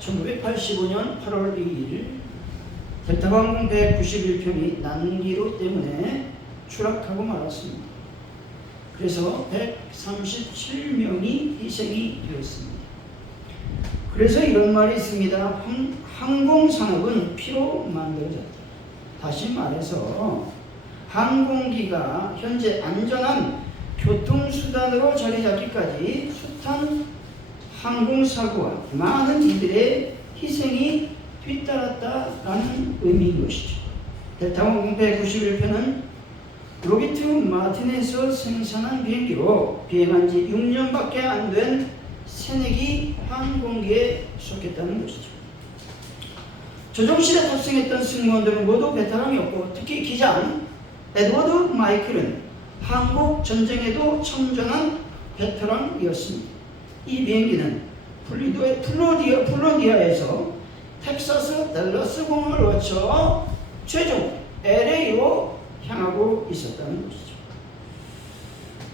1985년 8월 2일 델타항공 191편이 난기로 때문에 추락하고 말았습니다. 그래서 137명이 희생이 되었습니다. 그래서 이런 말이 있습니다. 항공산업은 피로 만들어졌다. 다시 말해서 항공기가 현재 안전한 교통수단으로 자리 잡기까지 숱한 항공사고와 많은 이들의 희생이 뒤따랐다라는 의미인 것이죠. 델타항공 191편은 로키드 마틴에서 생산한 비행기로 비행한 지 6년밖에 안 된 새내기 항공기에 속했다는 것이죠. 조종실에 탑승했던 승무원들은 모두 베테랑이었고 특히 기장 에드워드 마이클은 한국 전쟁에도 참전한 베테랑이었습니다. 이 비행기는 플로리다에서 텍사스 댈러스 공항을 거쳐 최종 LA로 향하고 있었다는 것이죠.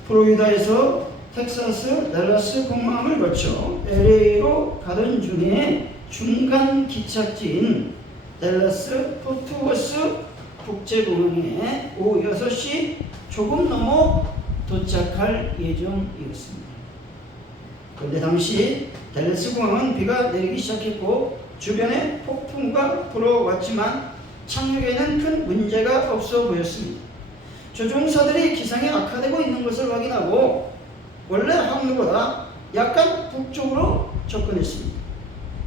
플로리다에서 텍사스 댈러스 공항을 거쳐 LA로 가던 중에 중간 기착지인 댈러스 포트워스 국제공항에 오후 6시 조금 넘어 도착할 예정이었습니다. 그런데 당시 댈러스 공항은 비가 내리기 시작했고 주변에 폭풍과 불어왔지만 착륙에는 큰 문제가 없어 보였습니다. 조종사들이 기상이 악화되고 있는 것을 확인하고 원래 항로보다 약간 북쪽으로 접근했습니다.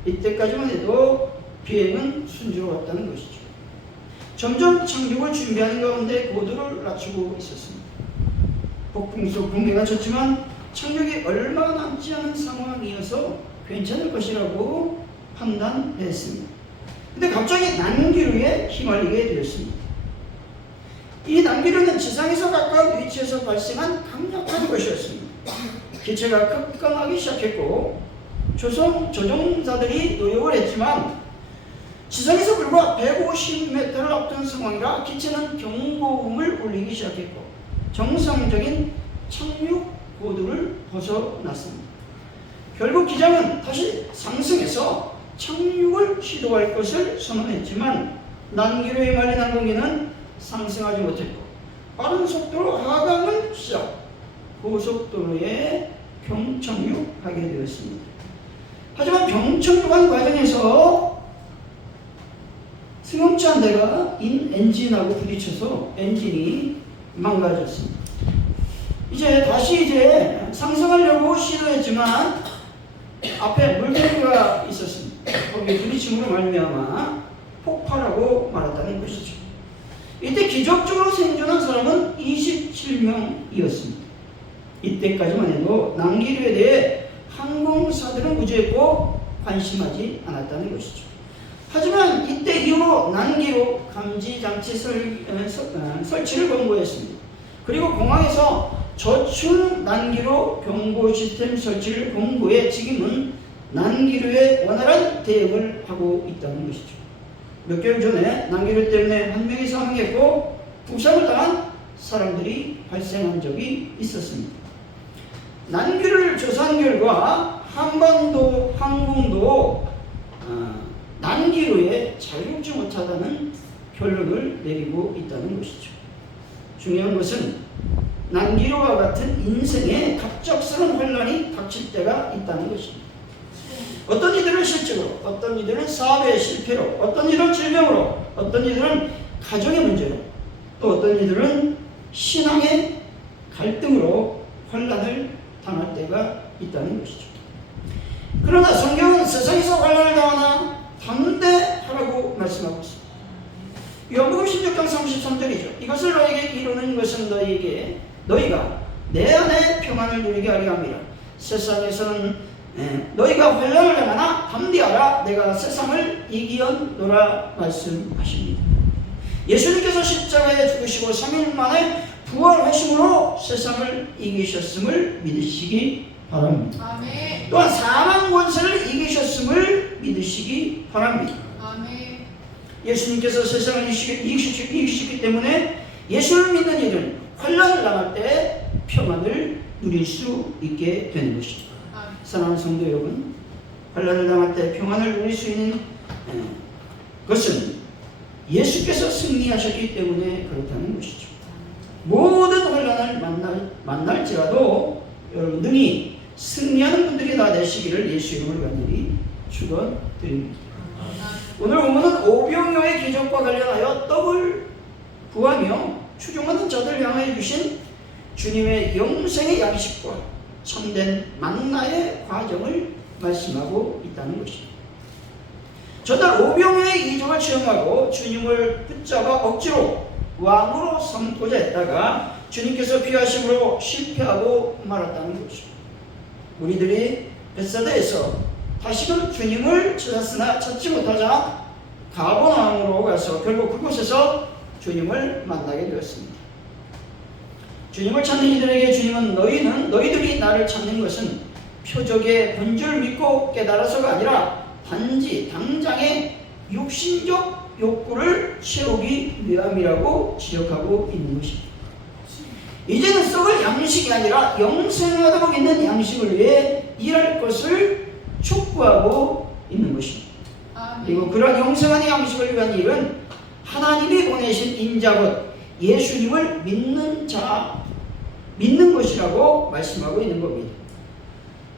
이때까지만 해도 비행은 순조로웠다는 것이죠. 점점 착륙을 준비하는 가운데 고도를 낮추고 있었습니다. 폭풍 속 공기가 졌지만 착륙이 얼마 남지 않은 상황이어서 괜찮을 것이라고 판단했습니다. 근데 갑자기 난기류에 휘말리게 되었습니다. 이 난기류는 지상에서 가까운 위치에서 발생한 강력한 것이었습니다. 기체가 급감하기 시작했고 조종사들이 노력을 했지만 지상에서 불과 150m를 앞둔 상황이라 기체는 경고음을 울리기 시작했고 정상적인 착륙 고도를 벗어났습니다. 결국 기장은 다시 상승해서 착륙을 시도할 것을 선언했지만 난기류에 말린 항공기는 상승하지 못했고 빠른 속도로 하강을 시작 고속도로에 경착륙하게 되었습니다. 하지만 경착륙한 과정에서 승용차 한 대가 엔진하고 부딪혀서 엔진이 망가졌습니다. 다시 상승하려고 시도했지만 앞에 물고기가 있었습니다. 거기에 부딪힘으로 말미암아 폭발하고 말았다는 것이죠. 이때 기적적으로 생존한 사람은 27명이었습니다. 이때까지만 해도 난기류에 대해 항공사들은 무지했고 관심하지 않았다는 것이죠. 하지만 이때 이후로 난기류 감지 장치 설치를 권고했습니다. 그리고 공항에서 저층 난기류 경보 시스템 설치를 권고해 지금은 난기류에 원활한 대응을 하고 있다는 것이죠. 몇 개월 전에 난기류 때문에 한 명이 사망했고 부상을 당한 사람들이 발생한 적이 있었습니다. 난기류를 조사한 결과 한반도 항공도 난기류에 자유롭지 못하다는 결론을 내리고 있다는 것이죠. 중요한 것은 난기류와 같은 인생에 갑작스러운 혼란이 닥칠 때가 있다는 것입니다. 어떤 이들은 실직으로, 어떤 이들은 사업의 실패로, 어떤 이들은 질병으로, 어떤 이들은 가정의 문제로, 또 어떤 이들은 신앙의 갈등으로 혼란을 당할 때가 있다는 것이죠. 그러나 성경은 세상에서 혼란을 당하나 담대하라고 말씀하고 있습니다. 요한복음 16장 33절이죠. 이것을 너에게 이루는 것은 너희가 내 안에 평안을 누리게 하려 함이라. 세상에서는 너희가 혼란을 당하나 담대하라. 내가 세상을 이기었노라 말씀하십니다. 예수님께서 십자가에 죽으시고 3일 만에 부활하심으로 세상을 이기셨음을 믿으시기 바랍니다. 아멘. 또한 사망 권세를 이기셨음을 믿으시기 바랍니다. 아멘. 예수님께서 세상을 이기셨기 때문에 예수를 믿는 이들은 혼란을 당할 때 평안을 누릴 수 있게 되는 것입니다. 사랑하는 성도 여러분, 환난을 당할 때 평안을 누릴 수 있는 것은 예수께서 승리하셨기 때문에 그렇다는 것이죠. 모든 환난을 만날지라도 여러분들이 승리하는 분들이 다 되시기를 예수 이름으로 간절히 축원드립니다. 오늘 본문은 오병이어의 기적과 관련하여 떡을 구하며 추종하는 자들 향하여 주신 주님의 영생의 양식과 참된 만나의 과정을 말씀하고 있다는 것입니다. 전날 오병이어의 이적을 체험하고 주님을 붙잡아 억지로 왕으로 삼고자 했다가 주님께서 피하심으로 실패하고 말았다는 것입니다. 우리들이 벳사다에서 다시금 주님을 찾았으나 찾지 못하자 가버나움으로 가서 결국 그곳에서 주님을 만나게 되었습니다. 주님을 찾는 이들에게 주님은 너희들이 나를 찾는 것은 표적의 본줄 믿고 깨달아서가 아니라 단지 당장의 육신적 욕구를 채우기 위함이라고 지적하고 있는 것입니다. 이제는 썩을 양식이 아니라 영생하도록 있는 양식을 위해 일할 것을 촉구하고 있는 것입니다. 그리고 그런 영생한 양식을 위한 일은 하나님이 보내신 인자곧 예수님을 믿는 것이라고 말씀하고 있는 겁니다.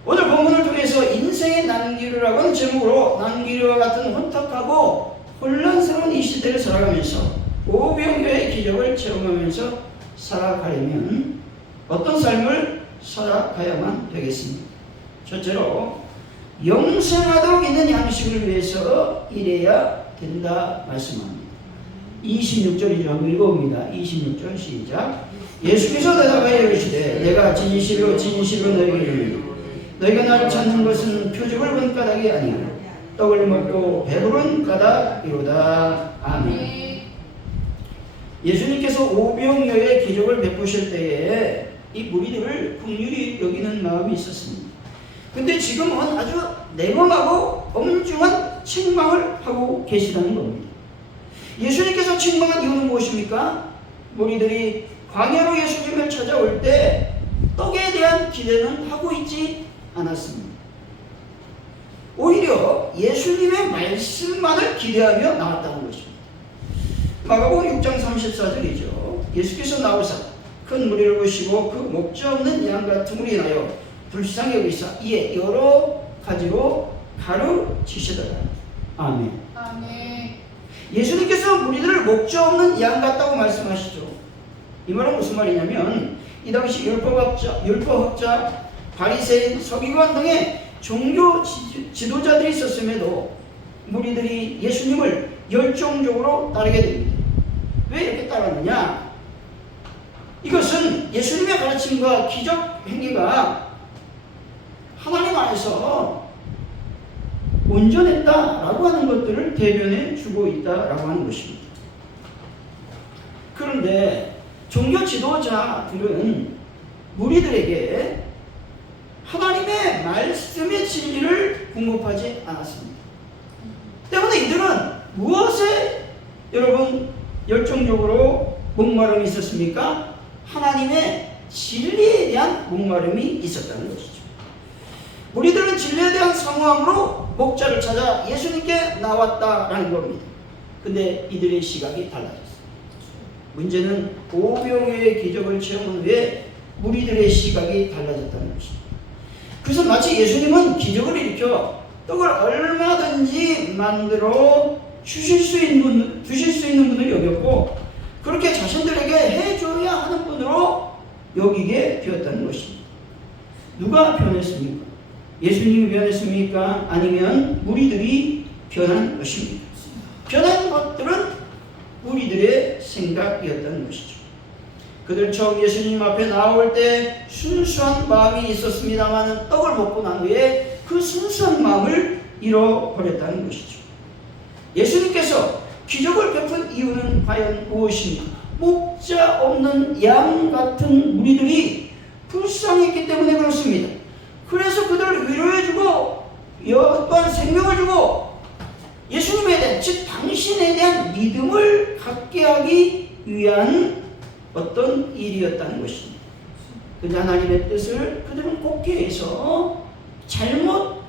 오늘 본문을 통해서 인생의 난기류라고 하는 제목으로 난기류와 같은 혼탁하고 혼란스러운 이 시대를 살아가면서 오병이어의 기적을 체험하면서 살아가려면 어떤 삶을 살아가야만 되겠습니까? 첫째로 영생하도록 있는 양식을 위해서 일해야 된다 말씀합니다. 26절이죠. 한번 읽어봅니다. 26절 시작. 예수께서 대답하여 이르시되 내가 진실로 진실로 너희에게 이르노니 너희가 나를 찾는 것은 표적을 본 까닭이 아니라 떡을 먹고 배부른 까닭이로다. 아멘. 예수님께서 오병이어의 기적을 베푸실 때에 이 무리들을 긍휼히 여기는 마음이 있었습니다. 근데 지금은 아주 냉엄하고 엄중한 책망을 하고 계시다는 겁니다. 예수님께서 책망한 이유는 무엇입니까? 무리들이 광야로 예수님을 찾아올 때 떡에 대한 기대는 하고 있지 않았습니다. 오히려 예수님의 말씀만을 기대하며 나왔다는 것입니다. 마가복음 6장 34절이죠. 예수께서 나오사 큰 무리를 보시고 그 목자 없는 양 같음으로 인하여 불쌍히 여기사 이에 여러 가지로 가르치시더라. 아멘. 아멘. 예수님께서 무리들을 목자 없는 양 같다고 말씀하시죠. 이 말은 무슨 말이냐면 이 당시 율법학자, 바리새인, 서기관 등의 종교 지도자들이 있었음에도 무리들이 예수님을 열정적으로 따르게 됩니다. 왜 이렇게 따르느냐? 이것은 예수님의 가르침과 기적 행위가 하나님 안에서 온전했다라고 하는 것들을 대변해 주고 있다라고 하는 것입니다. 그런데 종교 지도자들은 무리들에게 하나님의 말씀의 진리를 공급하지 않았습니다. 때문에 이들은 무엇에 여러분 열정적으로 목마름이 있었습니까? 하나님의 진리에 대한 목마름이 있었다는 것이죠. 무리들은 진리에 대한 사모함으로 목자를 찾아 예수님께 나왔다라는 겁니다. 근데 이들의 시각이 달라졌어요. 문제는 오병이어의 기적을 체험한 후에 무리들의 시각이 달라졌다는 것입니다. 그래서 마치 예수님은 기적을 일으켜 떡을 얼마든지 만들어 주실 수 있는 분을 여겼고 그렇게 자신들에게 해줘야 하는 분으로 여기게 되었다는 것입니다. 누가 변했습니까? 예수님이 변했습니까? 아니면 무리들이 변한 것입니까? 변한 것들은 무리들의 생각이었다는 것이죠. 그들 처음 예수님 앞에 나올 때 순수한 마음이 있었습니다만 떡을 먹고 난 후에 그 순수한 마음을 잃어버렸다는 것이죠. 예수님께서 기적을 베푼 이유는 과연 무엇입니까? 목자 없는 양 같은 무리들이 불쌍했기 때문에 그렇습니다. 그래서 그들을 위로해주고 또한 생명을 주고 예수님에 대한, 즉 당신에 대한 믿음을 갖게 하기 위한 어떤 일이었다는 것입니다. 그런데 하나님의 뜻을 그들은 곡해해서 잘못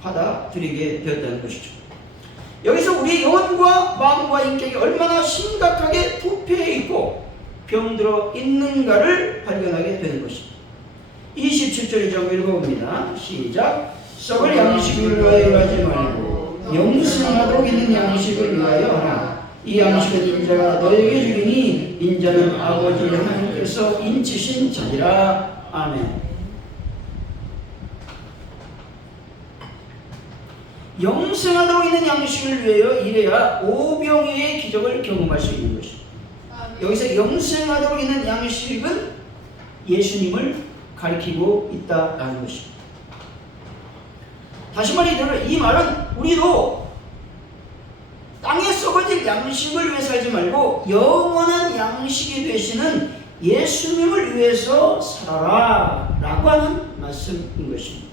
받아 드리게 되었다는 것이죠. 여기서 우리의 영혼과 마음과 인격이 얼마나 심각하게 부패해 있고 병들어 있는가를 발견하게 되는 것입니다. 27절 좀 읽어봅니다. 시작. 썩을 양식을 위하여 일하지 말고 영생하도록 있는 양식을 위하여 하라. 이 양식은 인자가 너에게 주리니 인자는 아버지 하나님께서 인치신 자니라. 아멘. 영생하도록 있는 양식을 위하여 일해야 오병이의 기적을 경험할 수 있는 것입니다. 여기서 영생하도록 있는 양식은 예수님을 가리키고 있다라는 것입니다. 다시 말해서 이 말은 우리도 땅에 썩어질 양식을 위해 살지 말고 영원한 양식이 되시는 예수님을 위해서 살아라 라고 하는 말씀인 것입니다.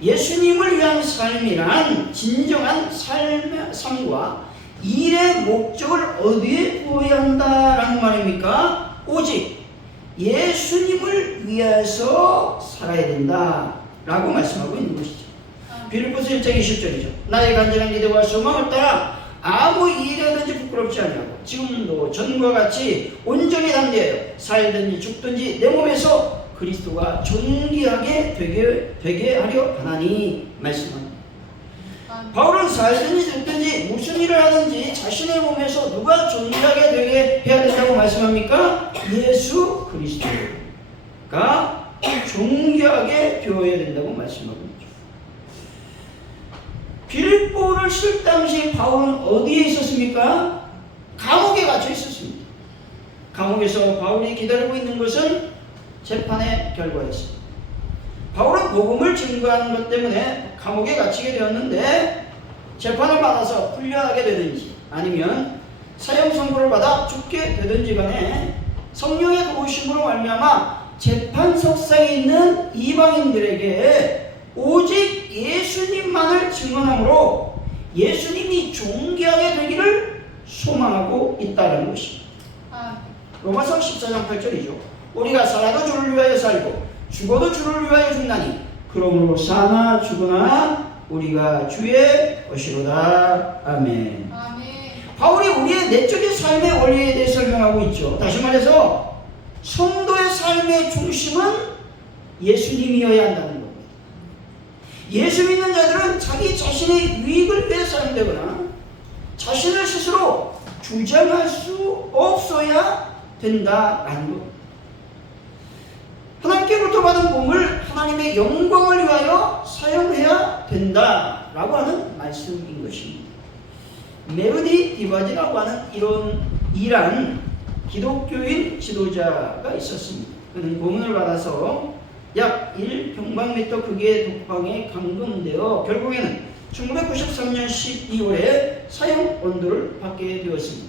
예수님을 위한 삶이란 진정한 삶과 일의 목적을 어디에 두어야 한다라는 말입니까? 오직 예수님을 위해서 살아야 된다라고 말씀하고 있는 것이죠. 빌립보서 1장 20절이죠. 나의 간절한 기대와 소망을 따라 아무 일에든지 부끄럽지 아니하고 지금도 전과 같이 온전히 담대하여 살든지 죽든지 내 몸에서 그리스도가 존귀하게 되게 하려 하나니 말씀합니다. 바울은 살든지 죽든지 무슨 일을 하든지 자신의 몸에서 누가 존귀하게 되게 해야 된다고 말씀합니까? 예수 그리스도가 존귀하게 되어야 된다고 말씀하고 있죠. 빌립보를 쓸 당시 바울은 어디에 있었습니까? 감옥에 갇혀 있었습니다. 감옥에서 바울이 기다리고 있는 것은 재판의 결과였습니다. 바울은 복음을 증거하는 것 때문에 감옥에 갇히게 되었는데 재판을 받아서 풀려나게 되든지 아니면 사형 선고를 받아 죽게 되든지 간에 성령의 도우심으로 말미암아 재판석상에 있는 이방인들에게 오직 예수님만을 증언함으로 예수님이 존귀하게 되기를 소망하고 있다는 것입니다. 로마서 14장 8절이죠. 우리가 살아도 주를 위하여 살고 죽어도 주를 위하여 죽나니 그러므로 사나 죽으나 우리가 주의 것이로다. 아멘. 바울이 우리의 내적인 삶의 원리에 대해 설명하고 있죠. 다시 말해서 성도의 삶의 중심은 예수님이어야 한다는 겁니다. 예수 믿는 자들은 자기 자신의 유익을 위해 살되거나 자신을 스스로 주장할 수 없어야 된다라는 것. 하나님께로부터 받은 몸을 하나님의 영광을 위하여 사용해야 된다라고 하는 말씀인 것입니다. 메르디 디바지라고 하는 이러한 기독교인 지도자가 있었습니다. 그는 고문을 받아서 약 1평방미터 크기의 독방에 감금되어 결국에는 1993년 12월에 사형 언도를 받게 되었습니다.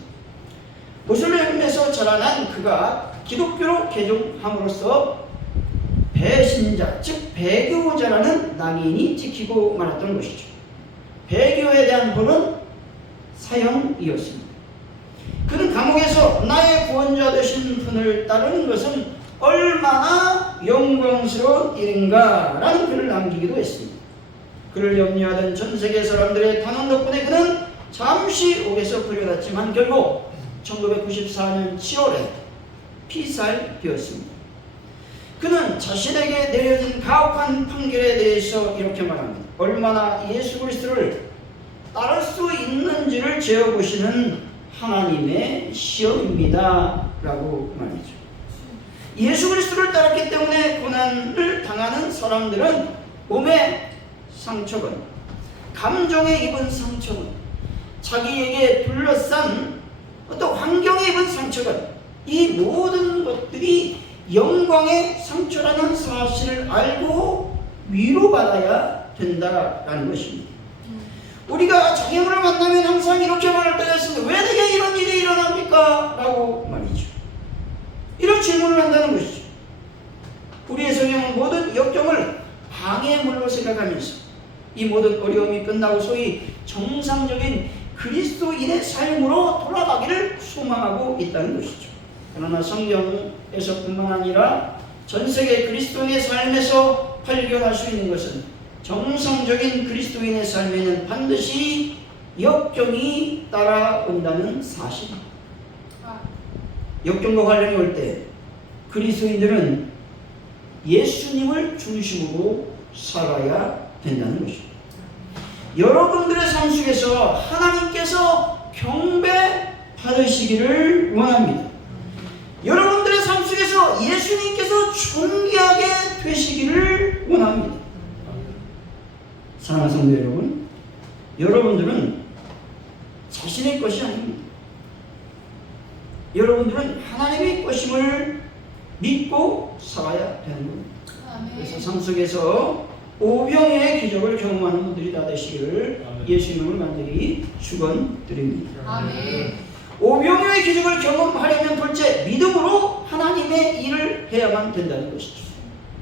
모슬렘에서 자라난 그가 기독교로 개종함으로써 배신자, 즉 배교자라는 낙인이 찍히고 말았던 것이죠. 배교에 대한 벌은 사형이었습니다. 그는 감옥에서 나의 구원자 되신 분을 따르는 것은 얼마나 영광스러운 일인가 라는 글을 남기기도 했습니다. 그를 염려하던 전세계 사람들의 탄원 덕분에 그는 잠시 옥에서 풀려났지만 결국 1994년 7월에 피살되었습니다. 그는 자신에게 내려진 가혹한 판결에 대해서 이렇게 말합니다. 얼마나 예수 그리스도를 따를 수 있는지를 재어보시는 하나님의 시험입니다 라고 말이죠. 예수 그리스도를 따랐기 때문에 고난을 당하는 사람들은 몸의 상처건, 감정에 입은 상처건, 자기에게 둘러싼 어떤 환경에 입은 상처건, 이 모든 것들이 영광의 상처라는 사실을 알고 위로받아야 된다라는 것입니다. 우리가 장애물을 만나면 항상 이렇게 말할 때가 있습니다. 왜 내게 이런 일이 일어납니까? 라고 말이죠. 이런 질문을 한다는 것이죠. 우리의 성경은 모든 역경을 방해물로 생각하면서 이 모든 어려움이 끝나고 소위 정상적인 그리스도인의 삶으로 돌아가기를 소망하고 있다는 것이죠. 그러나 성경에서뿐만 아니라 전 세계 그리스도인의 삶에서 발견할 수 있는 것은 정상적인 그리스도인의 삶에는 반드시 역경이 따라온다는 사실입니다. 역경과 관련이 올 때 그리스도인들은 예수님을 중심으로 살아야 된다는 것입니다. 여러분들의 삶 속에서 하나님께서 경배 받으시기를 원합니다. 여러분들의 삶 속에서 예수님께서 존귀하게 되시기를 원합니다. 사랑하는 성도 여러분, 여러분들은 자신의 것이 아닙니다. 여러분들은 하나님의 것임을 믿고 살아야 되는 겁니다. 그래서 삶 속에서 오병의 기적을 경험하는 분들이 다 되시기를 예수님을 간절히 축원드립니다. 오병의 기적을 경험하려면 둘째, 믿음으로 하나님의 일을 해야만 된다는 것이죠.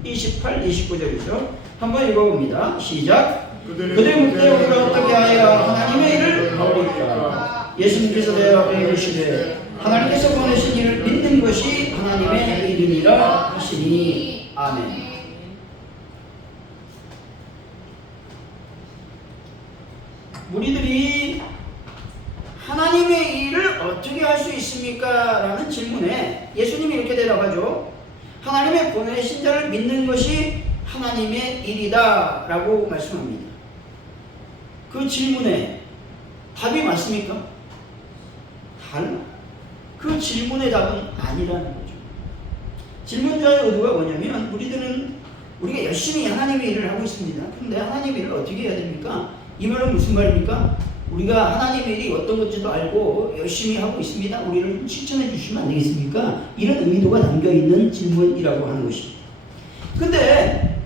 28, 29절이죠. 한번 읽어봅니다. 시작. 그들의 묻되 우리가 어떻게 하여 하나님의 일을 하오리까? 예수님께서 대답하여 이르시되 하나님께서 보내신 일을 믿는 것이 하나님의 일이니라 하시니. 아멘. 우리들이 하나님의 일을 어떻게 할 수 있습니까? 라는 질문에 예수님이 이렇게 대답하죠. 하나님의 보내신 자를 믿는 것이 하나님의 일이다 라고 말씀합니다. 그 질문에 답이 맞습니까? 달라. 그 질문의 답은 아니라는 거죠. 질문자의 의도가 뭐냐면 우리가 열심히 하나님의 일을 하고 있습니다. 그런데 하나님의 일을 어떻게 해야 됩니까? 이 말은 무슨 말입니까? 우리가 하나님의 일이 어떤 건지도 알고 열심히 하고 있습니다. 우리를 칭찬해 주시면 안 되겠습니까? 이런 의도가 담겨있는 질문이라고 하는 것입니다. 근데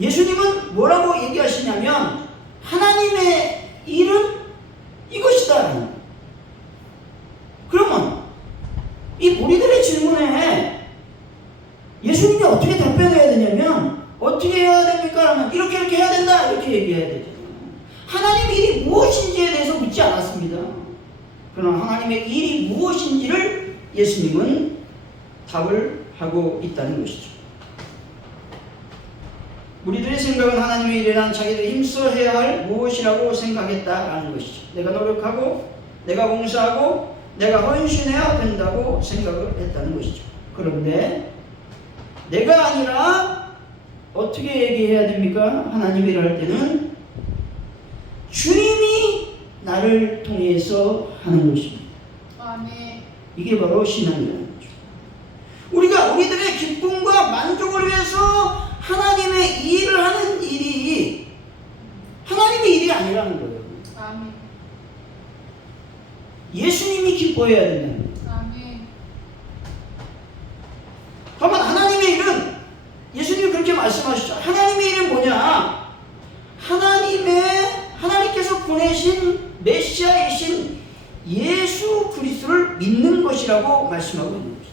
예수님은 뭐라고 얘기하시냐면 하나님의 일은 이것이다. 그러면 이 무리들의 질문에 예수님이 어떻게 답변해야 되냐면 어떻게 해야 됩니까? 라면 이렇게 해야 된다 이렇게 얘기해야 되죠. 하나님의 일이 무엇인지에 대해서 묻지 않았습니다. 그러나 하나님의 일이 무엇인지를 예수님은 답을 하고 있다는 것이죠. 우리들의 생각은 하나님의 일이란 자기들이 힘써 해야 할 무엇이라고 생각했다라는 것이죠. 내가 노력하고 내가 봉사하고 내가 헌신해야 된다고 생각을 했다는 것이죠. 그런데 내가 아니라 어떻게 얘기해야 됩니까? 하나님의 일을 할 때는 주님이 나를 통해서 하는 것입니다. 아멘. 이게 바로 신앙이라는 거죠. 우리가 우리들의 기쁨과 만족을 위해서 하나님의 일을 하는 일이 하나님의 일이 아니라는 거예요. 아멘. 예수님이 기뻐해야 된다는 거예요. 아멘. 그러면 하나님의 일은 예수님이 그렇게 말씀하시죠. 하나님의 일은 뭐냐? 하나님께서 보내신 메시아이신 예수 그리스도를 믿는 것이라고 말씀하고 있는 것이죠.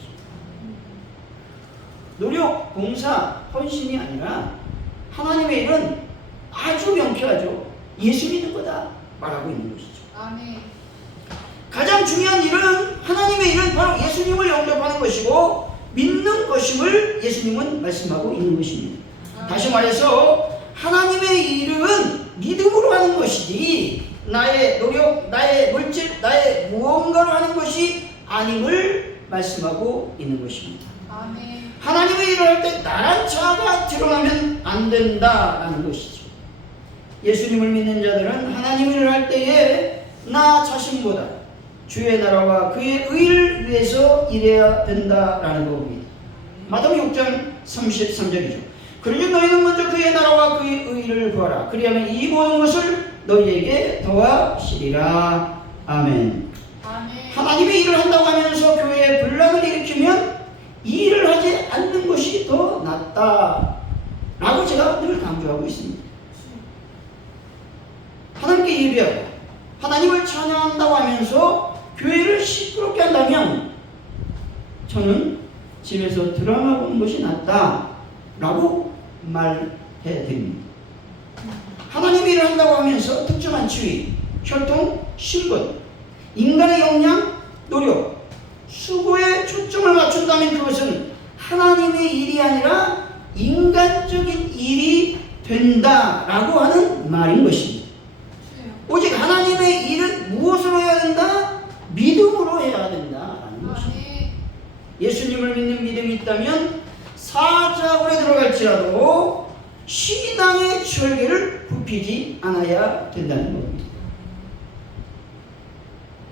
노력, 봉사, 헌신이 아니라 하나님의 일은 아주 명쾌하죠. 예수 믿는 거다 말하고 있는 것이죠. 아멘. 가장 중요한 일은 하나님의 일은 바로 예수님을 영접하는 것이고 믿는 것임을 예수님은 말씀하고 있는 것입니다. 다시 말해서 하나님의 일은 믿음으로 하는 것이지 나의 노력, 나의 물질, 나의 무언가로 하는 것이 아님을 말씀하고 있는 것입니다. 아멘. 하나님의 일을 할 때 나란 자아가 드러나면 안 된다라는 것이죠. 예수님을 믿는 자들은 하나님의 일을 할 때에 나 자신보다 주의 나라와 그의 의를 위해서 일해야 된다라는 겁니다. 마태복음 6장 33절이죠. 그러니 너희는 먼저 그의 나라와 그의 의를 구하라. 그리하면 이 모든 것을 너희에게 더하시리라. 아멘. 아멘. 하나님의 일을 한다고 하면서 교회에 분란을 일으키면 이 일을 하지 않는 것이 더 낫다라고 제가 늘 강조하고 있습니다. 하나님께 예배하고 하나님을 찬양한다고 하면서 교회를 시끄럽게 한다면 저는 집에서 드라마 보는 것이 낫다라고 말해드립니다. 하나님의 일을 한다고 하면서 특정한 지위, 혈통, 신분, 인간의 역량, 노력, 수고에 초점을 맞춘다면 그것은 하나님의 일이 아니라 인간적인 일이 된다라고 하는 말인 것입니다. 오직 하나님의 일은 무엇으로 해야 된다? 믿음으로 해야 된다라는 것입니다. 예수님을 믿는 믿음이 있다면 사자굴에 들어갈지라도 신앙의 절개를 굽히지 않아야 된다는 겁니다.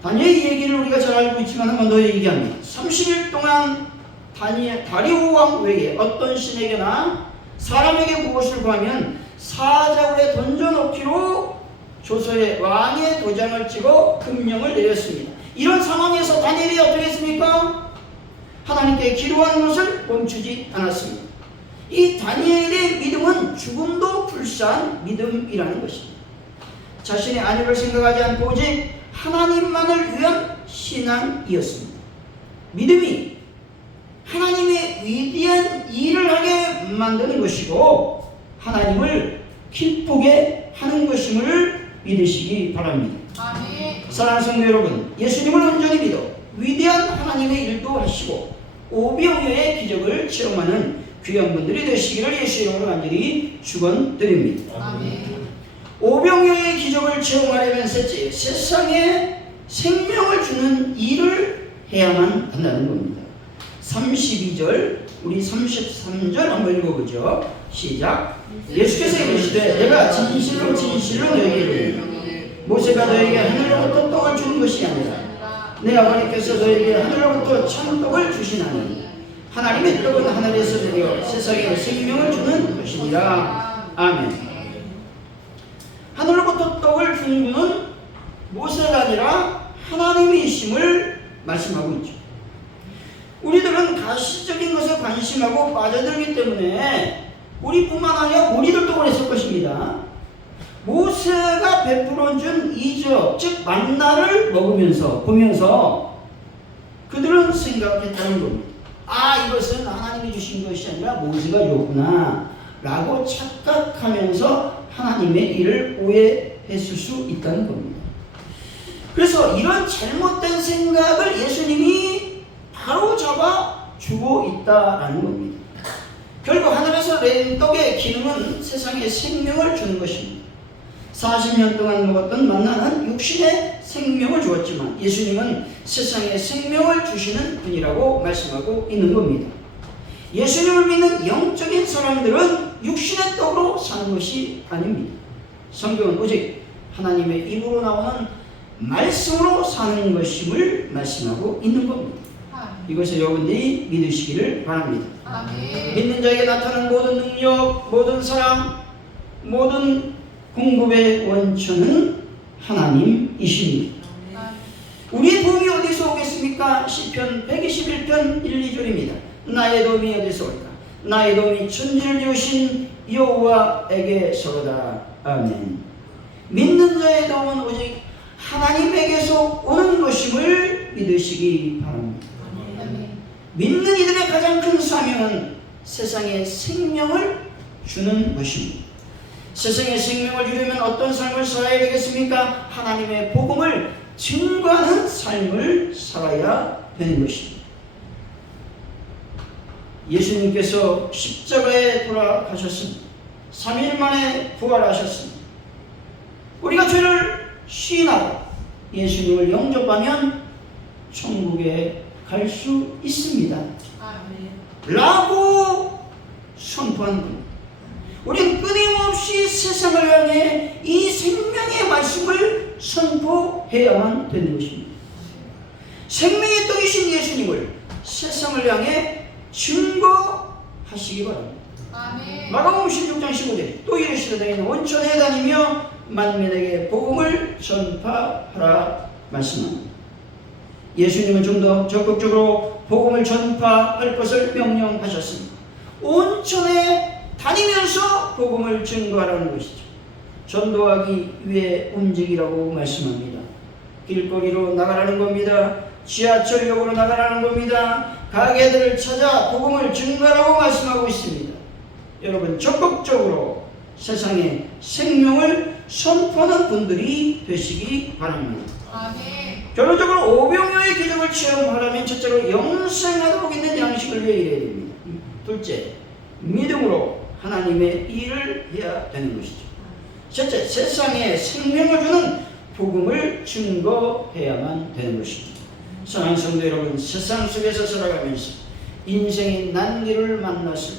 다니엘 얘기를 우리가 잘 알고 있지만 한 번 더 얘기합니다. 30일 동안 다리오 왕 외에 어떤 신에게나 사람에게 무엇을 구하면 사자굴에 던져놓기로 조서에 왕의 도장을 찍어 금령을 내렸습니다. 이런 상황에서 다니엘이 어떻게 했습니까? 하나님께 기도하는 것을 멈추지 않았습니다. 이 다니엘의 믿음은 죽음도 불사한 믿음이라는 것입니다. 자신의 안위를 생각하지 않고 오직 하나님만을 위한 신앙이었습니다. 믿음이 하나님의 위대한 일을 하게 만드는 것이고 하나님을 기쁘게 하는 것임을 믿으시기 바랍니다. 아멘. 사랑하는 성도 여러분, 예수님을 온전히 믿어 위대한 하나님의 일도 하시고 오병이어의 기적을 체험하는 귀한 분들이 되시기를 예수 이름으로 간절히 축원드립니다. 아멘. 오병이어의 기적을 체험하려면 셋째, 세상에 생명을 주는 일을 해야만 한다는 겁니다. 32절, 우리 33절 한번 읽어보죠. 시작. 예수께서 이르시되 내가 진실로 진실로 너희에게 이르노니 모세가 너희에게 하늘로부터 떡을 주는 것이 아니라 내 아버지께서 너희에게 하늘로부터 참떡을 주시나니 하나님의 떡은 하늘에서 내려 세상에 생명을 주는 것이니라. 아멘. 하늘로부터 떡을 주는 분은 모세가 아니라 하나님이심을 말씀하고 있죠. 우리들은 가시적인 것에 관심하고 빠져들기 때문에 우리뿐만 아니라 우리들도 그랬을 것입니다. 모세가 베풀어 준 이적, 즉 만나를 보면서 그들은 생각했다는 겁니다. 아, 이것은 하나님이 주신 것이 아니라 모세가 줬구나 라고 착각하면서 하나님의 일을 오해했을 수 있다는 겁니다. 그래서 이런 잘못된 생각을 예수님이 바로 잡아 주고 있다라는 겁니다. 결국 하늘에서 내린 떡의 기능은 세상에 생명을 주는 것입니다. 40년 동안 먹었던 만나는 육신의 생명을 주었지만 예수님은 세상에 생명을 주시는 분이라고 말씀하고 있는 겁니다. 예수님을 믿는 영적인 사람들은 육신의 떡으로 사는 것이 아닙니다. 성경은 오직 하나님의 입으로 나오는 말씀으로 사는 것임을 말씀하고 있는 겁니다. 이것을 여러분들이 믿으시기를 바랍니다. 아멘. 믿는 자에게 나타나는 모든 능력, 모든 사랑, 모든 공급의 원천은 하나님이십니다. 우리의 도움이 어디서 오겠습니까? 시편 121편 1, 2절입니다. 나의 도움이 어디서 올까? 나의 도움이 천지를 지으신 여호와에게서로다. 아멘. 믿는 자의 도움은 오직 하나님에게서 오는 것임을 믿으시기 바랍니다. 믿는 이들의 가장 큰 사명은 세상에 생명을 주는 것입니다. 세상에 생명을 주려면 어떤 삶을 살아야 되겠습니까? 하나님의 복음을 증거하는 삶을 살아야 되는 것입니다. 예수님께서 십자가에 돌아가셨습니다. 3일 만에 부활하셨습니다. 우리가 죄를 시인하고 예수님을 영접하면 천국에 갈 수 있습니다. 아멘. 라고 선포하는 겁니다. 우리는 끊임없이 세상을 향해 이 생명의 말씀을 선포해야만 되는 것입니다. 생명의 떡이신 예수님을 세상을 향해 증거하시기 바랍니다. 아멘. 마가복음 16장 15절 또 이르시되 너희는 원천에 다니며 만민에게 복음을 전파하라 말씀합니다. 예수님은 좀 더 적극적으로 복음을 전파할 것을 명령하셨습니다. 온천에 다니면서 복음을 증거하라는 것이죠. 전도하기 위해 움직이라고 말씀합니다. 길거리로 나가라는 겁니다. 지하철역으로 나가라는 겁니다. 가게들을 찾아 복음을 증거하라고 말씀하고 있습니다. 여러분 적극적으로 세상에 생명을 선포하는 분들이 되시기 바랍니다. 아멘. 결론적으로 오병이어의 기적을 체험하려면 첫째로 영생하도록 있는 양식을 위해 일해야 됩니다. 둘째, 믿음으로 하나님의 일을 해야 되는 것이죠. 첫째, 세상에 생명을 주는 복음을 증거해야만 되는 것입니다. 사랑하는 성도 여러분, 세상 속에서 살아가면서 인생의 난리를 만났을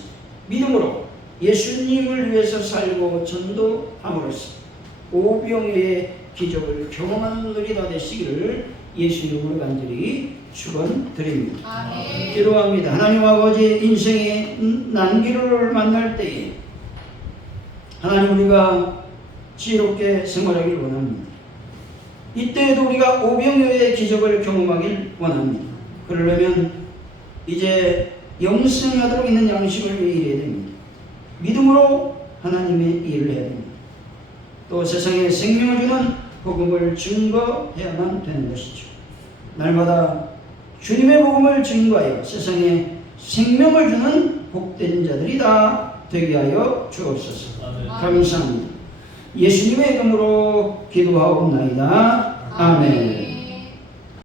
믿음으로 예수님을 위해서 살고 전도함으로써 오병이어의 기적을 경험하는 분들이 다 되시기를 예수 이름으로 간절히 축원드립니다. 아멘. 기도합니다. 하나님 아버지, 인생의 난기를 만날 때에 하나님 우리가 지혜롭게 생활하길 원합니다. 이때에도 우리가 오병이어의 기적을 경험하길 원합니다. 그러려면 이제 영생하도록 있는 양식을 일해야 됩니다. 믿음으로 하나님의 일을 해야 됩니다. 또 세상에 생명을 주는 복음을 증거해야만 되는 것이죠. 날마다 주님의 복음을 증거하여 세상에 생명을 주는 복된 자들이 다 되게 하여 주옵소서. 아멘. 감사합니다. 예수님의 이름으로 기도하옵나이다. 아멘.